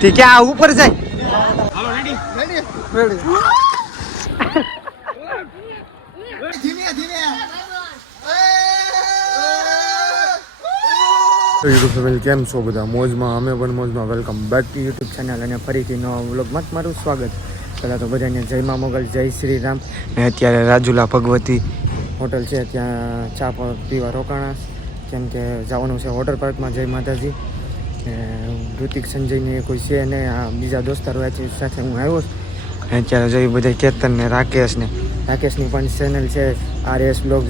તે ક્યાં ઉપર જાય? છો બધા? મોજમાં, અમે પણ મોજમાં. Welcome back to YouTube channel અને ફરીથી નવા વ્લોગમાં તમારું સ્વાગત. પહેલાં તો બધાને જય મા મોગલ, જય શ્રી રામ. અને અત્યારે રાજુલા ભગવતી હોટલ છે, ત્યાં ચા પીવા રોકાણા. કેમ કે જવાનું છે વોટર પાર્કમાં, જય માતાજી. ઋતિક સંજયને કોઈ છે ને, આ બીજા દોસ્તારો છે, સાથે હું આવ્યો છું. અત્યારે જોઈ બધા કેતન ને રાકેશ ને. રાકેશની પણ ચેનલ છે આર એસ બ્લોગ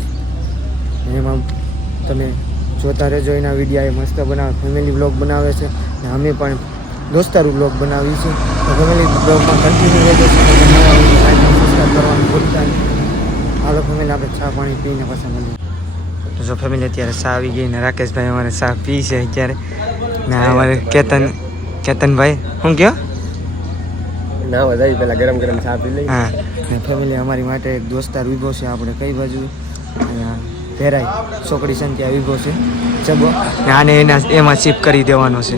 એમાં તમે જોતા રહેજો, એના વિડીયા એ મસ્ત બનાવે ફેમિલી બ્લોગ બનાવે છે. ને અમે પણ દોસ્તારું બ્લોગ બનાવી છે તો ફેમિલી બ્લોગમાં કન્ટિન્યુ રહેજો સબસ્ક્રાઈબ કરવાનું ફેમિલી આપણે ચા પાણી પીને પાછા મળીએ. જો ફેમિલી અત્યારે ચા આવી ગઈ ને રાકેશભાઈ અમારે ચા પી છે અત્યારે. ને અમારે કેતન કેતનભાઈ શું કહો ના વધારી પેલા ગરમ ગરમ ચા પી લઈ હા. ને ફેમિલી અમારી માટે એક દોસ્તાર વિભો છે આપણે કઈ બાજુ? અહીંયા છોકરી સંખ્યા ઊભો છે. ને આને એના એમાં શિફ્ટ કરી દેવાનો છે.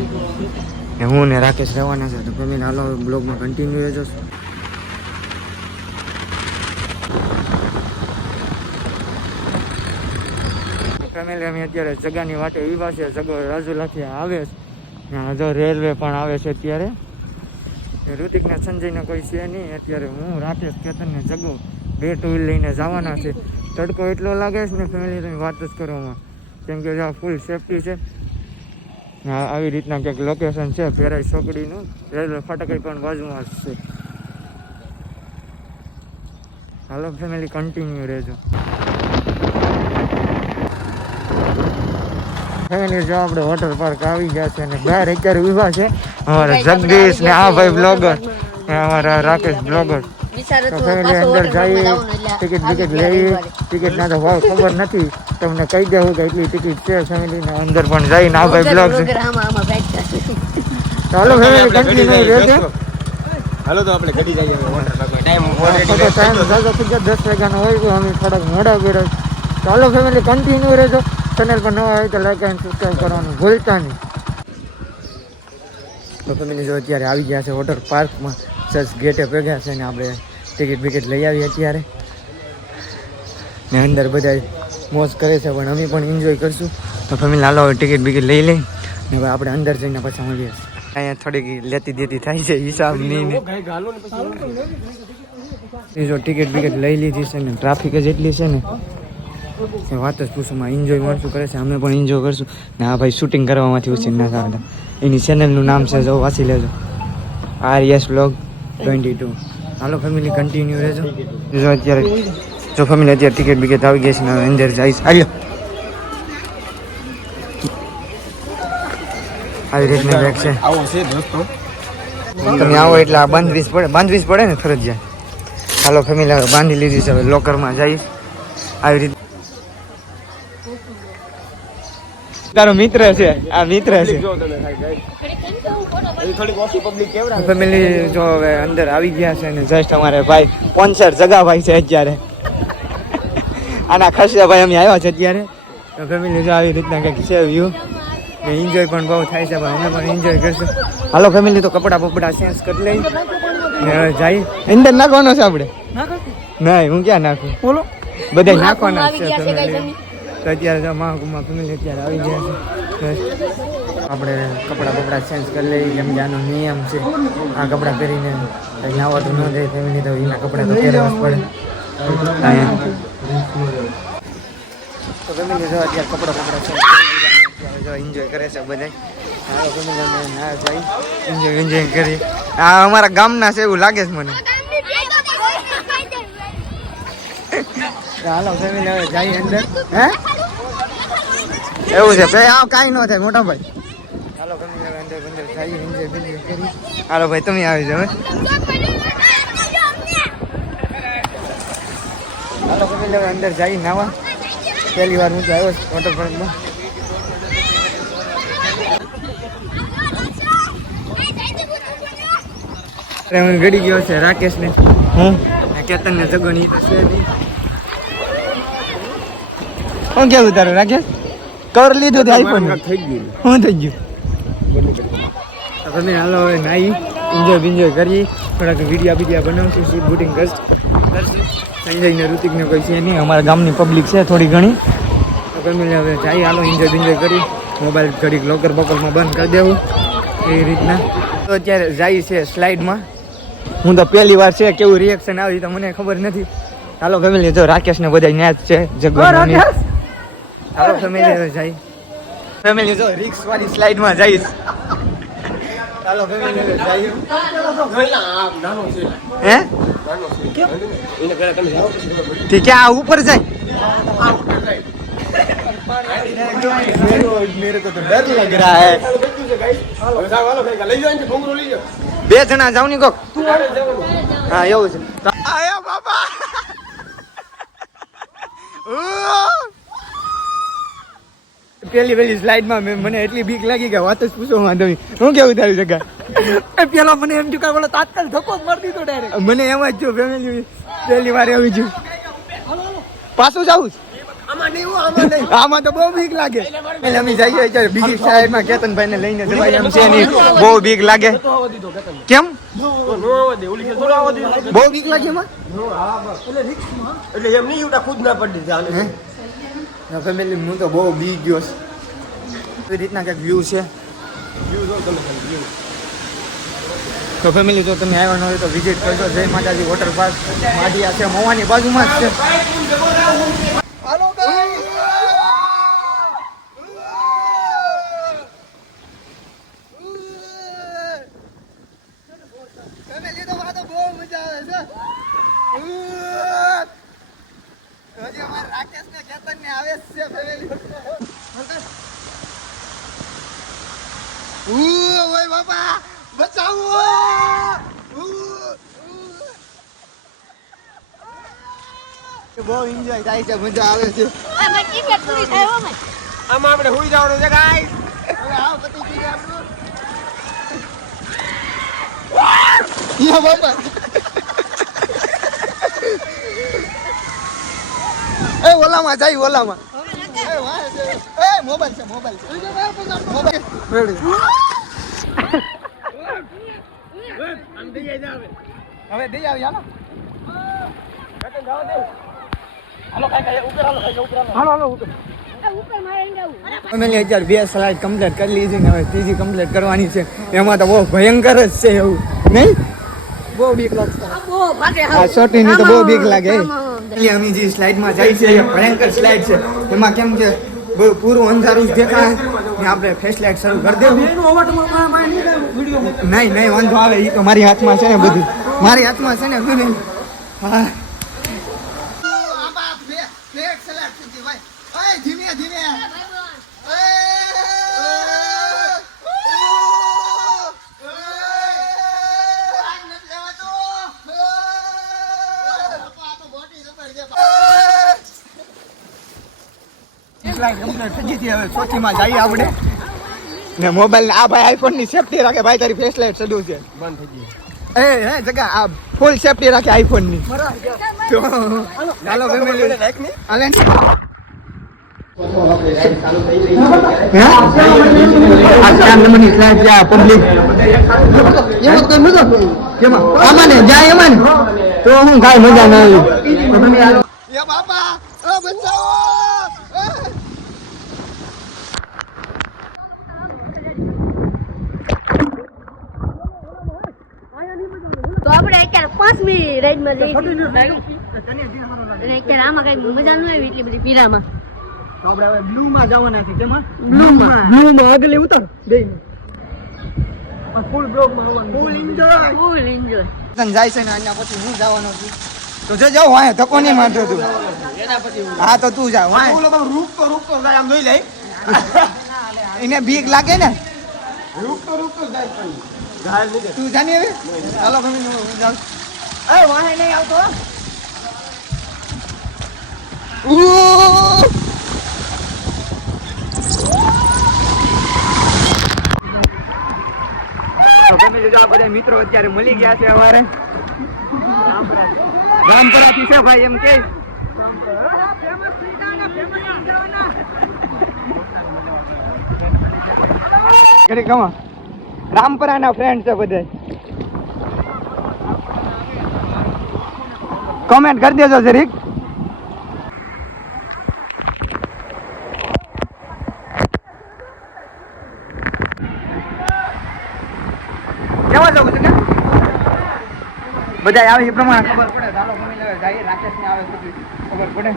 હું ને રાકેશ રહેવાના છે તો ફેમિલી હાલો બ્લોગમાં કન્ટિન્યુ રહેજો. ફેમિલી અમે અત્યારે જગાની વાટે વિભા છે જગો રાજુલાથી આવે છે. જો રેલવે પણ આવે છે અત્યારે. ઋતિકને સંજયને કોઈ છે નહીં, અત્યારે હું રાકેશ કેતનને જગો બે ટુ વ્હીલ લઈને જવાના છે. તડકો એટલો લાગે છે ને ફેમિલી તમે વાત જ કરવામાં. કેમ કે જ્યાં ફૂલ સેફટી છે. આવી રીતના ક્યાંક લોકેશન છે પેરાઈ ચોકડીનું રેલવે ફાટક પણ બાજુમાં જ છે. હાલો ફેમિલી કન્ટિન્યુ રહેજો. ફેમિલી જો આપણે વોટર પાર્ક આવી ગયા છે અને બહાર અત્યારે ઊભા છે. અમારા જગદીશ ને આ ભાઈ બ્લોગર ને અમારા રાકેશ બ્લોગર તો ફેમિલી અંદર જઈએ. ટિકિટ ટિકિટ લઈ ટિકિટ ના તો ભાવ ખબર નથી. તમને કહી દેવું કે એટલી ટિકિટ છે ફેમિલી ને અંદર પણ જઈને આ ભાઈ બ્લોગ ચાલો ફેમિલી કન્ટિન્યુ રહેજો. હાલો તો આપણે ઘડી જઈએ વોટર ટાઈમ ટાઈમ વાગ્યાનો હોય અમે થોડાક મોડા કર્યો ચાલો ફેમિલી કન્ટિન્યુ રહેજો. ચેનલ પર નવા હોય તો લાઈક એન્ડ સબસ્ક્રાઈબ કરવાનું ભૂલતા નહીં. તો ફેમિલી જો અત્યારે આવી ગયા છે વોટર પાર્કમાં સસ ગેટે ભેગા છે ને આપણે ટિકિટ બિકિટ લઈ આવીએ અત્યારે. ને અંદર બધા મોજ કરે છે, પણ અમે પણ એન્જોય કરશું. તો ફેમિલી હાલો ટિકિટ બિકિટ લઈ લઈ. ને હવે આપણે અંદર જઈને પાછા મળીએ. અહીંયા થોડીક લેતી દેતી થાય છે હિસાબ ને. એ જો ટિકિટ બિકિટ લઈ લીધી છે ને ટ્રાફિક જ એટલી છે ને. કે વાત જ પૂછું એન્જોય મળશું કરે છે, અમે પણ એન્જોય કરશું. ને આ ભાઈ શૂટિંગ કરવામાંથી ઉછીન ના થતા એની ચેનલનું નામ છે, જો વાંચી લેજો. R S blog twenty two હાલો ફેમિલી કન્ટિન્યુ રહેજો. જો અત્યારે, જો ફેમિલી અત્યારે ટિકિટ બિકેટ આવી ગઈ છે, ને અંદર જઈશ હાલ્યો. આવી રીતની બેગ છે. આવો તમે આવો એટલે આ બાંધવી પડે બાંધવી પડે ને ફરજિયાત. હાલો ફેમિલી બાંધી લીધી છે, હવે લોકરમાં જઈશ આવી રીતે તારો મિત્ર છે. આ મિત્ર છે. ફેમિલી જો હવે અંદર આવી ગયા છે ને જસ્ટ અમારે ભાઈ કોન્સર્ટ જગાભાઈ છે અત્યારે. આના ખસા ભાઈ અમે આવ્યા છે અત્યારે. તો ફેમિલી જો આવી રીતના કંઈક છે વ્યૂ ને એન્જોય પણ બહુ થાય છે પણ અમે પણ એન્જોય કરશું. હાલો ફેમિલી તો કપડાં બપડા ચેન્જ કરી લઈ. ને હવે જાય. અંદર નાખવાનો છે આપણે? નહીં હું ક્યાં નાખું? બોલો. બધા નાખવાના છે. તો અત્યારે મહાકુંભમાં ફેમિલી અત્યારે આવી ગયા છે. આપણે કપડાં બપડા ચેન્જ કરી લઈએ કેમ કે આનો નિયમ છે. આ કપડાં પહેરીને કંઈ નાવા તો ન જાય ફેમિલી તો એના કપડાં તો પહેરવા જ પડે. તો ફેમિલી જો અત્યારે કપડાં બપડા ચેન્જ કરી અત્યારે જો એન્જોય કરે છે બધા. હાલો ફેમિલી અમે ના એન્જોય એન્જોય કરી આ અમારા ગામના છે એવું લાગે છે મને. હાલો ફેમિલી હવે અંદર. હે? એવું છે ભાઈ આવ કાંઈ ન થાય મોટા ભાઈ. હાલો હાલો ભાઈ તમે આવી જાવ ચાલો હાલો ફેમિલી અંદર જઈ નાવા. પહેલી વાર હું આવ્યો છું વોટર ઘડી ગયો છે રાકેશ ને હું? કેતન ને જગન ઈ તો છે. શું કેવું તારું રાકેશ? કવર લીધું તે આઈફોન થઈ ગયું. શું થઈ ગયું. કરી તમે હાલો હવે નાહી એન્જોય બિન્જોય કરીએ. થોડાક વિડીયા બીડિયા બનાવશું શૂટ બૂટિંગ કરશું. સંજય ને ઋતિક ને કોઈ છે નહીં. અમારા ગામની પબ્લિક છે થોડી ઘણી. તો ફેમિલી હવે જઈએ હાલો એન્જોય બિન્જોય કરી મોબાઈલ ઘડીક લોકર બકરમાં બંધ કરી દેવું. એ રીતના. તો અત્યારે જાય છે સ્લાઇડમાં હું તો પહેલી વાર છે કેવું રિએક્શન આવી તો મને ખબર નથી. હાલો ગમે જો રાકેશ ને બધા ન્યાજ છે જગવાની ચાલો ફેમિલી જઈ ફેમિલી જો રિક્સ વાળી સ્લાઇડમાં જઈશ ચાલો ફેમિલી જઈએ હે? ઠીક છે આ ઉપર જાય? આ ઉપર જાય બે જણા જાવની કોક? હા એવું છે. બાબા પેલી પેલી સ્લાઇડમાં મેં મને એટલી બીક લાગી કે વાત જ પૂછો વાંધો નહીં. હું કેવું તારી જગા પેલા મને એમ ચુકા બોલો તાત્કાલ ધક્કો જ મારી દીધો ડાયરેક્ટ મને એમ જ જો ફેમિલી પહેલી વાર આવી છું. પાછું જાવું છે? આમાં તો બહુ બીક લાગે. એટલે અમે જઈએ અત્યારે બીજી સાઈડમાં કેતનભાઈ ને લઈને જવાય એમ છે નહીં. બહુ બીક લાગે. કેમ? બહુ બીક લાગે એમાં? એટલે એમ નહીં ખુદ ના પડી જાય ફેમિલી હું તો બહુ બી ગયો છું એ રીતના કંઈક વ્યૂ છે તો ફેમિલી જો તમે આવ્યા ન હોય તો વિઝિટ કરજો જય માતાજી વોટર પાર્ક માઢિયા છે મોવાની બાજુમાં જ છે હજી અમારે રાકેશ ને કેતન ને આવે જ છે ફેમિલી ઓય બાપા બચાવો બહુ એન્જોય થાય છે મજા આવે છે આમાં ટિકિટ પૂરી થાય હો ભાઈ. આમાં આપણે હુઈ જવાનું છે ગાઈસ હવે આ પતી આપણું. યા બાપા એ ઓલામાં જાય ઓલામાં એ વાહ એ મોબાઈલ છે મોબાઈલ છે મોબાઈલ રેડી હવે દઈ આવી હાલો. ફેમિલી અત્યારે બે સ્લાઇડ કમ્પ્લીટ કરી લીધી ને હવે ત્રીજી કમ્પ્લીટ કરવાની છે. એમાં તો બહુ ભયંકર જ છે એવું. નહીં? બહુ બીક લાગશે. આ તો બહુ બીક લાગે. અમે જે સ્લાઇડમાં જાય છે એ ભયંકર સ્લાઇડ છે. એમાં કેમ છે પૂરું અંધારું દેખાય. ને આપણે ફેસ લાઇટ શરૂ કરી દેવું. નહીં નહીં વાંધો આવે એ તો મારી હાથમાં છે ને બધું. મારી હાથમાં છે ને બધું. હા. ચોથીમાં આપણે. ને મોબાઈલ આ ભાઈ આઈફોનની સેફટી રાખે ભાઈ તારી ફેસ લાઈટ સડું છે. બંધ થઈ ગઈ. એ હે જગા આ ફૂલ સેફટી રાખે આઈફોનની. હાલો ફેમિલી હાલે આ ચાર નંબરની ફ્લાઇટ પબ્લિક એમાં કઈ મજા આમાં જાય એમાં તો હું કઈ મજા ના આવી એ બાપા એ બચાવો તો આપણે અત્યારે પાંચ મિનિટ રાઈડમાં જઈશું અને અત્યારે આમાં કઈ મજા ન આવી એટલી બધી પીરામાં. તો આપણે હવે બ્લુ માં જવાના છે કેમાં બ્લુમાં બ્લુ માં. આગળ ઉતર બે ફૂલ બ્લોકમાં આવવાનું ફૂલ એન્જોય ફૂલ એન્જોય તન જાય છે ને અહીંયા પછી હું જવાનો છું. તો જો જાવ વાય ધક્કો નહીં મારતો તું. હા. તો તું જા વાય રૂપતો રૂપતો જાય આમ જોઈ એને બીક લાગે ને? રૂપતો રૂપતો જાય તું જાની હવે. ચાલો મમ્મી હું જાઉં. એ વાય નહીં આવતો. ઉહ! મિત્રો અત્યારે મળી ગયા છે અમારે. રામપરાથી છે ભાઈ એમ કે. કમા રામપરાના ફ્રેન્ડ છે બધા. કોમેન્ટ કરી દેજો જરીક કેવા જવું છે કે બધા આવે એ પ્રમાણે. ખબર પડે ચાલો મમ્મી જઈએ રાકેશ ને આવે પછી. ખબર પડે.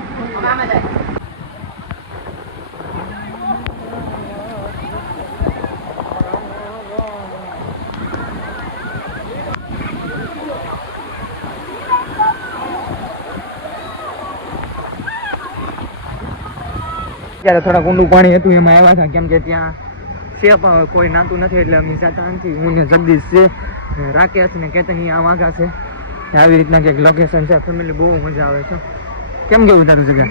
ત્યારે થોડાક ઊંડું પાણી હતું એમાં આવ્યા હતા. કેમ કે ત્યાં છે પણ કોઈ નાતું નથી એટલે અમે જતા નથી. હું ને જગદીશ છે રાકેશ ને કેતન આ વાઘા છે. આવી રીતના કંઈક લોકેશન છે ફેમિલી બહુ મજા આવે છે. કેમ કેવું તારું જગ્યા?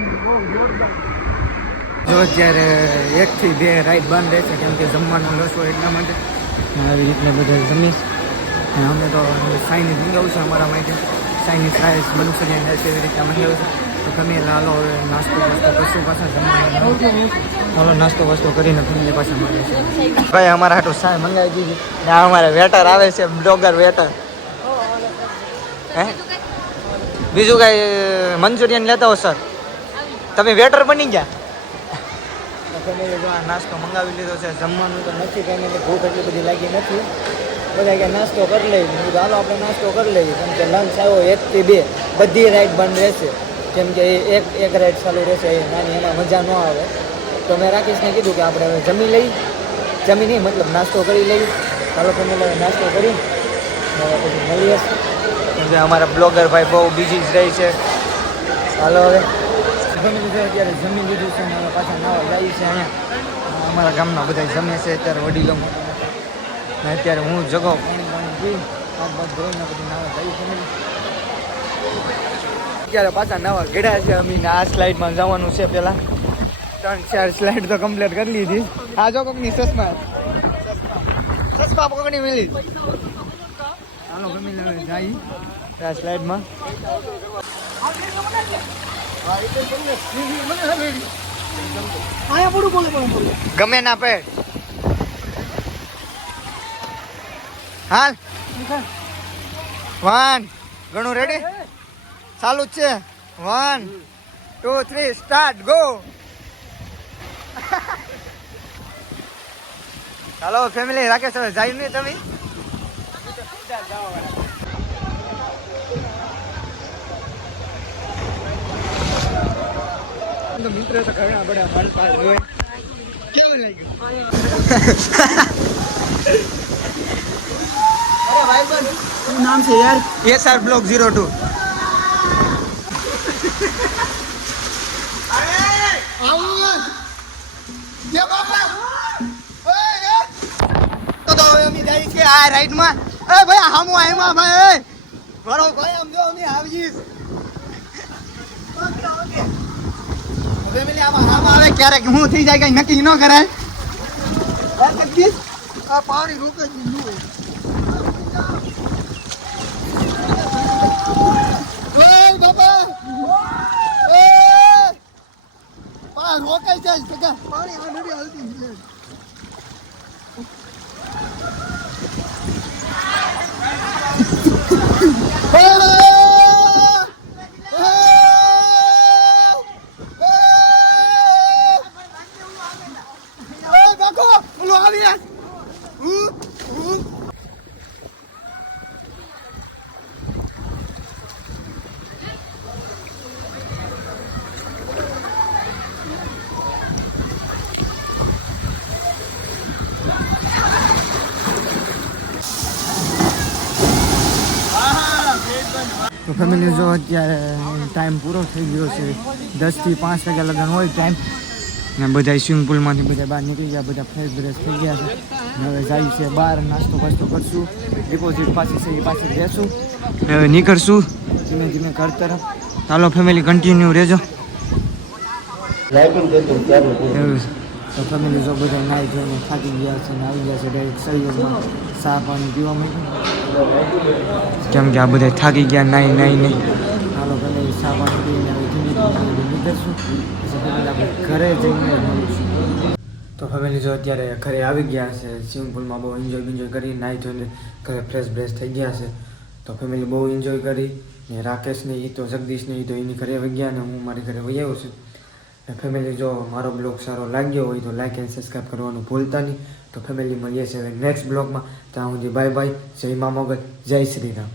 જો અત્યારે એક થી બે રાઈડ બંધ રહેશે કેમ કે જમવાનો લસો એટલા માટે. આવી રીતના બધા જમીશ અમે તો સાઈનીઝ મંગાવું છે અમારા માટે. સાઈનીઝ રાઈસ મનુષ્યની અંદર એવી રીતના મંગાવ્યું છે. તો તમે હાલો હવે નાસ્તો વાસ્તો કરશું પાછા જમવાનું. ચાલો નાસ્તો વાસ્તો કરીને ફેમિલી પાછા મળે છે ભાઈ, અમારા હાટું સાય મંગાવી દીધી. ને અમારે વેટર આવે છે બ્લોગર વેટર હે? બીજું કાંઈ મંચુરિયન લેતા હો, સર? તમે વેટર બની ગયા? નાસ્તો મંગાવી લીધો છે, જમવાનું તો નથી ફેમિલી ભૂખ એટલી બધી લાગી નથી. બધા કે નાસ્તો કરી લઈએ. ચાલો આપણે નાસ્તો કરી લઈએ. કેમ કે લંચ આવ્યો એકથી બે, બધી રાઈડ બંધ રહેશે. કેમ કે એક એક રાઈડ ચાલુ રહેશે, એ નાની, એમાં મજા ન આવે. તો મેં રાકેશને કીધું કે, આપણે હવે જમી લઈ જમી નહીં, મતલબ નાસ્તો કરી લઈ ચાલો, ફેમિલી નાસ્તો કરી પછી મળીએ. કે અમારા બ્લોગર ભાઈ બહુ બિઝી જ રહી છે. હાલો હવે. ફેમિલી છે અત્યારે? જમી લીધું છે ને હવે પાછા નાવા જાય છે અહીંયા. અમારા ગામના બધા જમે છે અત્યારે વડીલો. અત્યારે હું જગો પાણી પાણી પી હાથ બાદ ધોઈને જાય છે અત્યારે પાછા નવા ગળ્યા છે અમે આ સ્લાઇડમાં જવાનું છે પેલા. ત્રણ ચાર સ્લાઇડ તો કમ્પ્લીટ કરી લીધી. આ જો કોકની સસમા સસમા પકડી મેલી. હાલો ગમે હવે જાય આ સ્લાઇડમાં. ગમે ના પેડ. હાલ. વન ઘણું રેડી ચાલુ જ છે. One two three start go ચાલો ફેમિલી રાકેશ હવે જાય નહીં તમે? મિત્રો તો ઘણા બધા કેવું લાગ્યું નામ છે યાર S R block zero two તો હવે અમે જાય છે આ રાઈડમાં એ ભાઈ હામો આયમાં ભાઈ બરો ભાઈ, આમ જો અમે આવજીશ ફેમિલી આમાં હામો આવે ક્યારેક, હું થઈ જાય કઈ નક્કી ન કરાય. આ પાણી રૂકે જ નહીં રોકાઈ જાય પાણી આ નદી હલતી. ફેમિલી જો અત્યારે ટાઈમ પૂરો થઈ ગયો છે. દસથી પાંચ વાગ્યા લગન હોય ટાઈમ ને બધા સ્વિમિંગ પુલમાંથી બધા બહાર નીકળી ગયા બધા ફ્રેશ બ્રેશ થઈ ગયા છે. હવે જાય છે બહાર નાસ્તો બાસ્તો કરશું. ડિપોઝિટ પાછી છે એ પાછી બેસું હવે નીકળશું. ધીમે ધીમે ઘર તરફ. ચાલો ફેમિલી કન્ટિન્યુ રહેજો. તો ફેમિલી જો બધા નાઈ જોઈને થાકી ગયા છે ને આવી ગયા છે ડાયરેક્ટ સહયોગમાં ચા પાણી પીવા માંડ્યું. કેમ કે આ બધા થાકી ગયા નાઈ નાઈ નહીં હાલો ફેમિલી ચા પાણી પીને હવે ધીમે નીકળશું પછી આપણે ઘરે જઈને મળીશું તો ફેમિલી જો અત્યારે ઘરે આવી ગયા છે સ્વિમિંગ પુલમાં બહુ એન્જોય બિન્જોય કરી નાહી ધોઈને ઘરે ફ્રેશ બ્રેશ થઈ ગયા છે. તો ફેમિલી બહુ એન્જોય કરી ને રાકેશને એ તો જગદીશને એ તો એની ઘરે આવી ગયા ને હું મારી ઘરે વહી આવ્યો છું. ને ફેમિલી જો મારો બ્લોગ સારો લાગ્યો હોય તો લાઈક એન્ડ સબસ્ક્રાઈબ કરવાનું ભૂલતા નહીં. તો ફેમિલી મળીએ છીએ નેક્સ્ટ બ્લોગમાં ત્યાં સુધી બાય બાય જય મા મોગલ. જય શ્રી રામ.